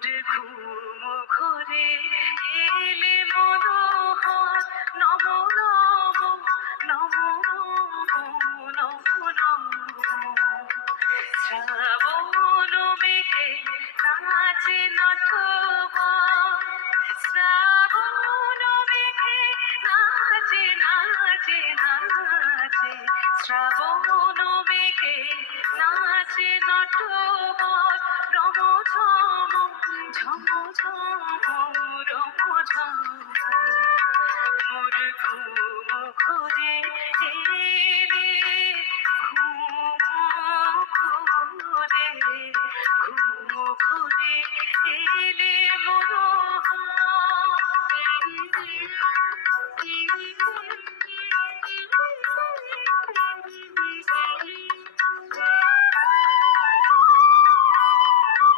ঘুম ঘরে এলে মনোহর নম নম নম নম নম শ্রাবণ মেঘে নাচে নটবর শ্রাবণ মেঘে নাচে নাচে নাচে শ্রাবণ মেঘে নাচে নটবর রম ঝম ঝম ঝম রম ঝম